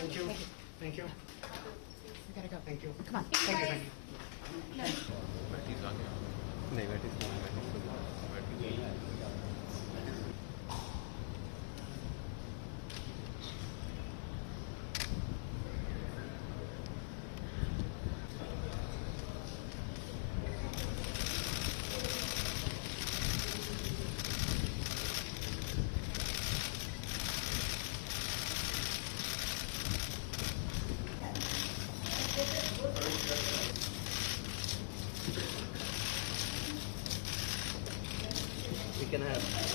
Thank you. Thank you. We gotta go. Thank you. Come on. Thank you. Thank you. नहीं बैटिस we can have.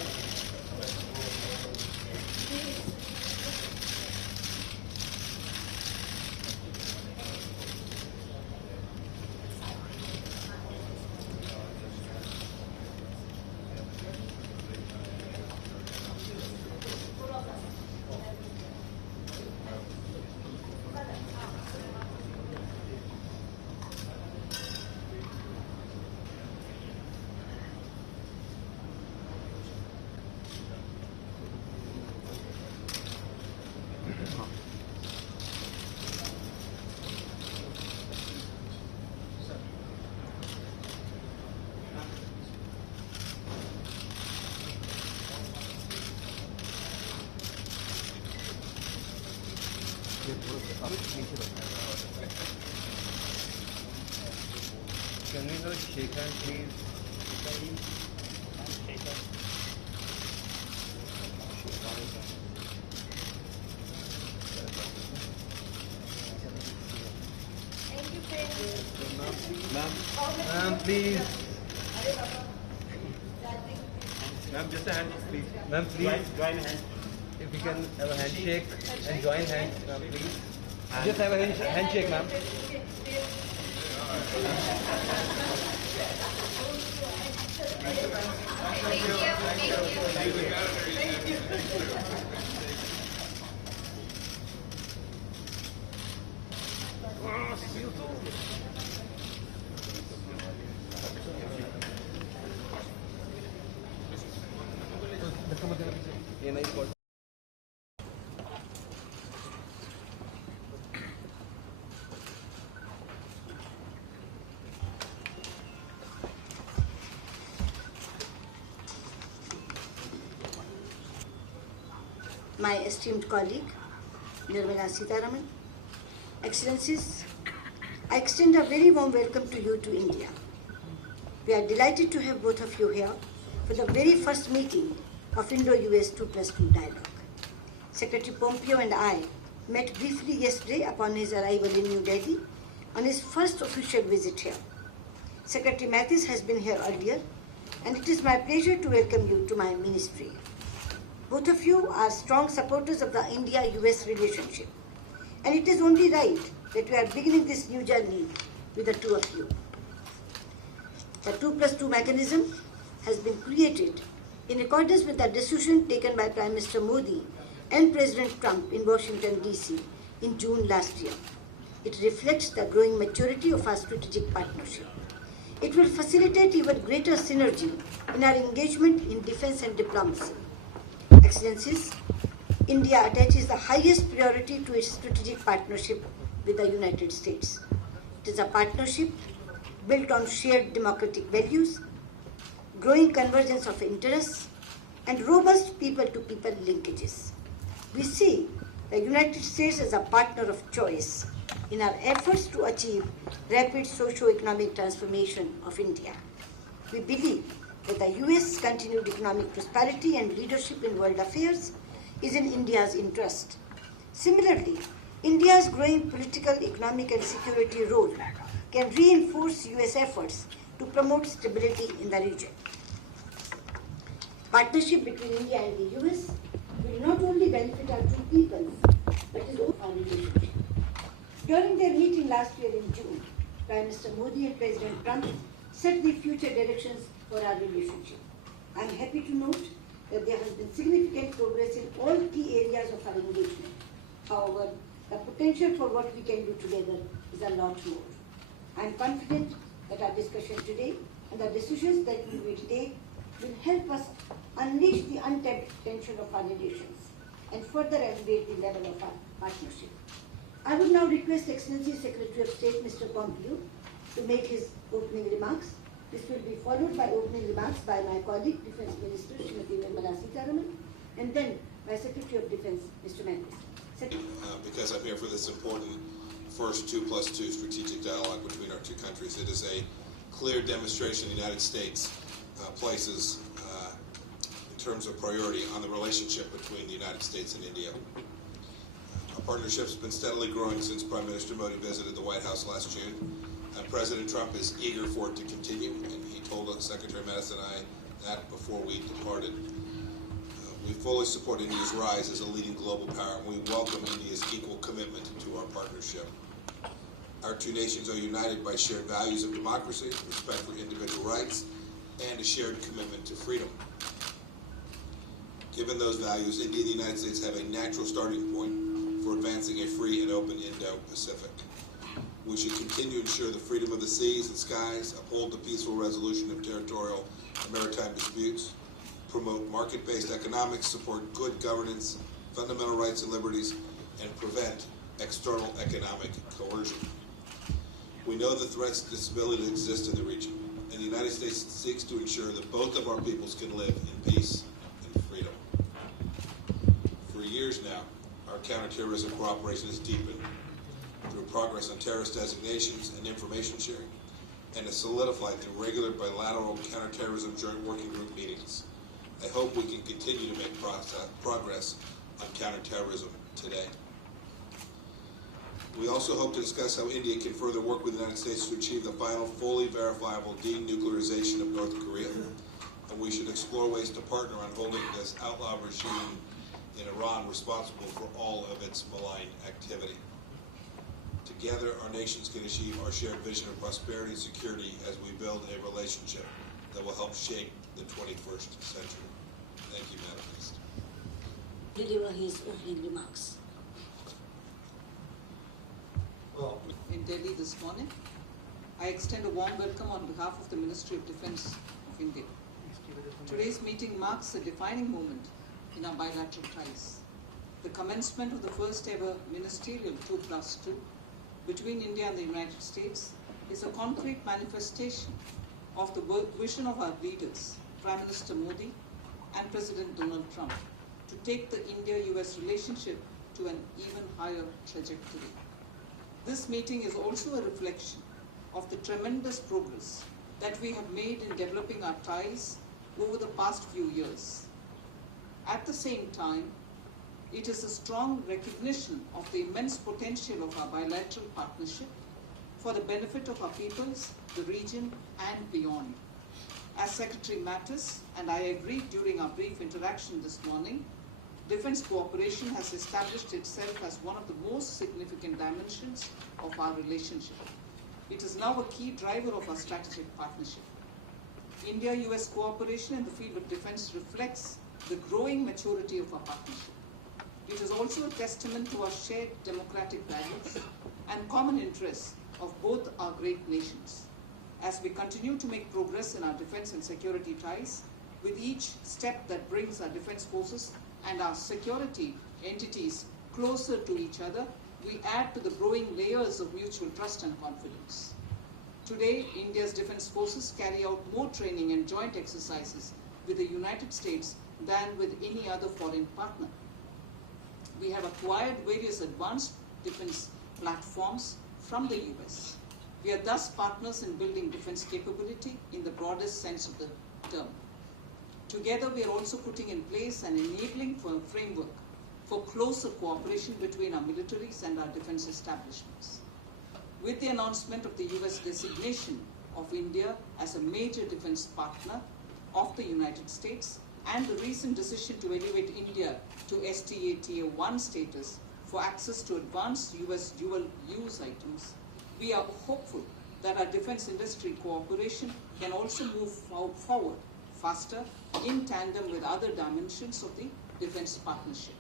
Can we go shake hands, please? Ma'am, please. Ma'am, just a hand, please. Ma'am, please. Join hand. If we can have a handshake and join hands, ma'am, please. Just have a handshake, ma'am. ये नहीं पड़ My esteemed colleague, Nirmala Sitharaman, Excellencies, I extend a very warm welcome to you to India. We are delighted to have both of you here for the very first meeting of Indo-US 2+2 dialogue. Secretary Pompeo and I met briefly yesterday upon his arrival in New Delhi on his first official visit here. Secretary Mattis has been here earlier, and it is my pleasure to welcome you to my ministry. Both of you are strong supporters of the India-US relationship, and it is only right that we are beginning this new journey with the two of you. The 2+2 mechanism has been created in accordance with the decision taken by Prime Minister Modi and President Trump in Washington, D.C. in June last year. It reflects the growing maturity of our strategic partnership. It will facilitate even greater synergy in our engagement in defense and diplomacy. Excellencies, India attaches the highest priority to its strategic partnership with the United States. It is a partnership built on shared democratic values, growing convergence of interests, and robust people-to-people linkages. We see the United States as a partner of choice in our efforts to achieve rapid socio-economic transformation of India. We believe that the US continued economic prosperity and leadership in world affairs is in India's interest. Similarly, India's growing political, economic, and security role can reinforce US efforts to promote stability in the region. Partnership between India and the US will not only benefit our two peoples, but is also our relationship. During their meeting last year in June, Prime Minister Modi and President Trump set the future directions for our relationship. I am happy to note that there has been significant progress in all key areas of our engagement. However, the potential for what we can do together is a lot more. I am confident that our discussion today and the decisions that we will take will help us unleash the untapped potential of our relations and further elevate the level of our partnership. I would now request Excellency Secretary of State Mr. Pompeo to make his opening remarks. This will be followed by opening remarks by my colleague, Defence Minister Srimati Nirmala Sitharaman, and then by Secretary of Defence Mr. Mattis. Secretary. Because I'm here for this important first 2+2 strategic dialogue between our two countries. It is a clear demonstration the United States places in terms of priority on the relationship between the United States and India. Our partnership has been steadily growing since Prime Minister Modi visited the White House last June. President Trump is eager for it to continue, and he told Secretary Mattis and I that before we departed. We fully support India's rise as a leading global power, and we welcome India's equal commitment to our partnership. Our two nations are united by shared values of democracy, respect for individual rights, and a shared commitment to freedom. Given those values, India and the United States have a natural starting point for advancing a free and open Indo-Pacific. We should continue to ensure the freedom of the seas and skies, uphold the peaceful resolution of territorial and maritime disputes, promote market-based economics, support good governance, fundamental rights and liberties, and prevent external economic coercion. We know the threats to stability exist in the region, and the United States seeks to ensure that both of our peoples can live in peace and freedom. For years now, our counterterrorism cooperation has deepened through progress on terrorist designations and information sharing, and is solidified through regular bilateral counterterrorism joint working group meetings. I hope we can continue to make progress on counterterrorism today. We also hope to discuss how India can further work with the United States to achieve the final fully verifiable denuclearization of North Korea, and we should explore ways to partner on holding this outlaw regime in Iran responsible for all of its malign activity. Together, our nations can achieve our shared vision of prosperity and security as we build a relationship that will help shape the 21st century. Thank you, Madam Minister. Deliver his opening remarks. In Delhi this morning, I extend a warm welcome on behalf of the Ministry of Defence of India. Today's meeting marks a defining moment in our bilateral ties. The commencement of the first ever ministerial 2+2 between India and the United States is a concrete manifestation of the vision of our leaders, Prime Minister Modi and President Donald Trump, to take the India-US relationship to an even higher trajectory. This meeting is also a reflection of the tremendous progress that we have made in developing our ties over the past few years. At the same time, it is a strong recognition of the immense potential of our bilateral partnership for the benefit of our peoples, the region, and beyond. As Secretary Mattis and I agreed during our brief interaction this morning, defense cooperation has established itself as one of the most significant dimensions of our relationship. It is now a key driver of our strategic partnership. India-US cooperation in the field of defense reflects the growing maturity of our partnership. It is also a testament to our shared democratic values and common interests of both our great nations. As we continue to make progress in our defense and security ties, with each step that brings our defense forces and our security entities closer to each other, we add to the growing layers of mutual trust and confidence. Today, India's defense forces carry out more training and joint exercises with the United States than with any other foreign partner. We have acquired various advanced defense platforms from the US. We are thus partners in building defense capability in the broadest sense of the term. Together, we are also putting in place an enabling framework for closer cooperation between our militaries and our defense establishments. With the announcement of the US designation of India as a major defense partner of the United States, and the recent decision to elevate India to STA Tier 1 status for access to advanced US dual-use items, we are hopeful that our defense industry cooperation can also move forward faster in tandem with other dimensions of the defense partnership.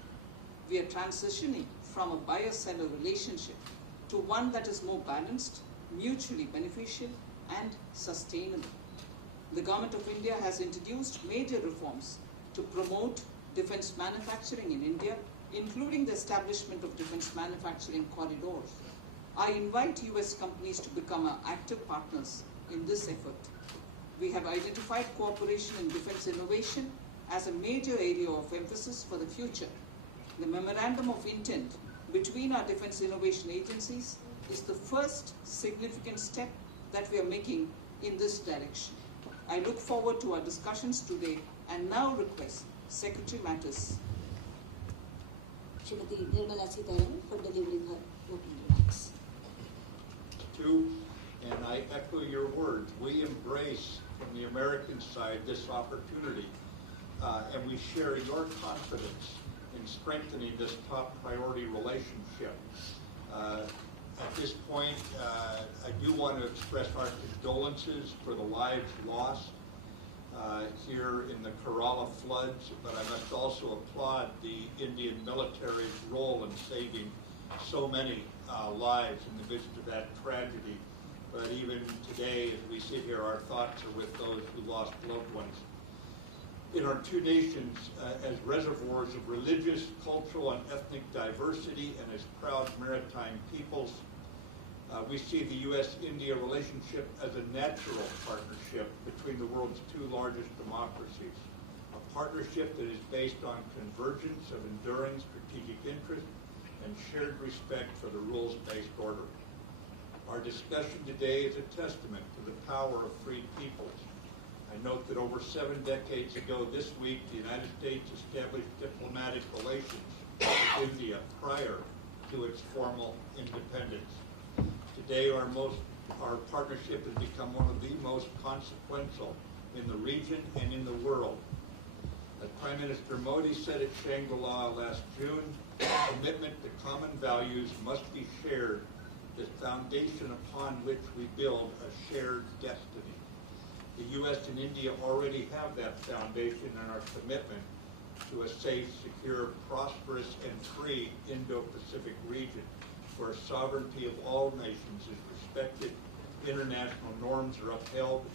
We are transitioning from a buyer-seller relationship to one that is more balanced, mutually beneficial, and sustainable. The Government of India has introduced major reforms to promote defense manufacturing in India, including the establishment of defense manufacturing corridors. I invite US companies to become our active partners in this effort. We have identified cooperation in defense innovation as a major area of emphasis for the future. The Memorandum of Intent between our defense innovation agencies is the first significant step that we are making in this direction. I look forward to our discussions today and now request Secretary Mattis Srimati Nirmala Sitharaman for delivering her opening remarks. And I echo your words. We embrace from the American side this opportunity, and we share your confidence in strengthening this top priority relationship. At this point, I do want to express our condolences for the lives lost here in the Kerala floods, but I must also applaud the Indian military's role in saving so many lives in the midst of that tragedy. But even today, as we sit here, our thoughts are with those who lost loved ones. In our two nations, as reservoirs of religious, cultural, and ethnic diversity, and as proud maritime peoples, we see the U.S.-India relationship as a natural partnership between the world's two largest democracies, a partnership that is based on convergence of enduring strategic interest and shared respect for the rules-based order. Our discussion today is a testament to the power of free peoples. I note that over 7 decades ago this week, the United States established diplomatic relations with India prior to its formal independence. Today, our partnership has become one of the most consequential in the region and in the world. As Prime Minister Modi said at Shangri-La last June, commitment to common values must be shared, the foundation upon which we build a shared destiny. The U.S. and India already have that foundation and our commitment to a safe, secure, prosperous, and free Indo-Pacific region where sovereignty of all nations is respected, international norms are upheld,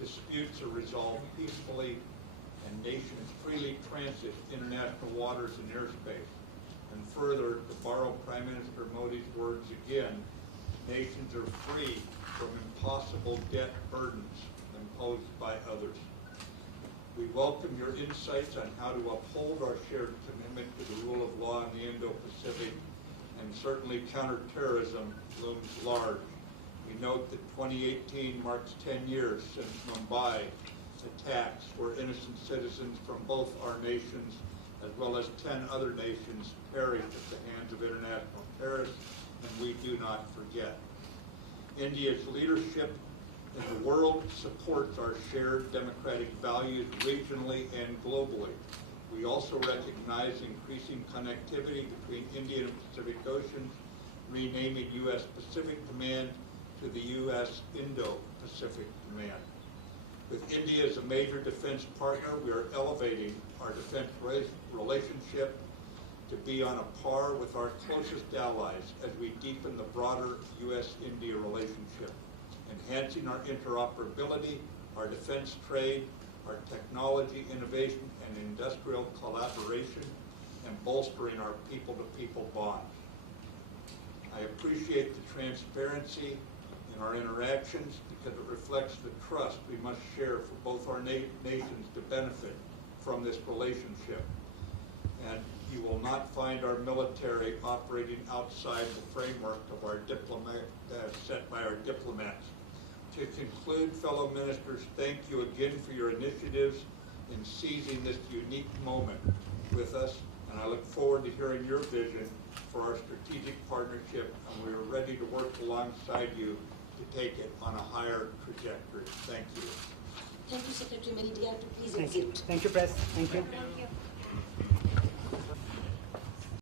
disputes are resolved peacefully, and nations freely transit international waters and airspace. And further, to borrow Prime Minister Modi's words again, nations are free from impossible debt burdens imposed by others. We welcome your insights on how to uphold our shared commitment to the rule of law in the Indo-Pacific, and certainly counterterrorism looms large. We note that 2018 marks 10 years since Mumbai attacks where innocent citizens from both our nations as well as 10 other nations perished at the hands of international terrorists, and we do not forget. India's leadership in the world supports our shared democratic values regionally and globally. We also recognize increasing connectivity between Indian and Pacific Oceans, renaming U.S. Pacific Command to the U.S. Indo-Pacific Command. With India as a major defense partner, we are elevating our defense relationship to be on a par with our closest allies as we deepen the broader U.S.-India relationship, enhancing our interoperability, our defense trade, our technology innovation and industrial collaboration, and bolstering our people-to-people bonds. I appreciate the transparency in our interactions because it reflects the trust we must share for both our nations to benefit from this relationship. And you will not find our military operating outside the framework of our set by our diplomats. To conclude, fellow ministers, thank you again for your initiatives in seizing this unique moment with us, and I look forward to hearing your vision for our strategic partnership, and we are ready to work alongside you to take it on a higher trajectory. Thank you. Thank you, Secretary Meridia, to please Thank you. exit. Thank you, Press. Thank you. Thank you.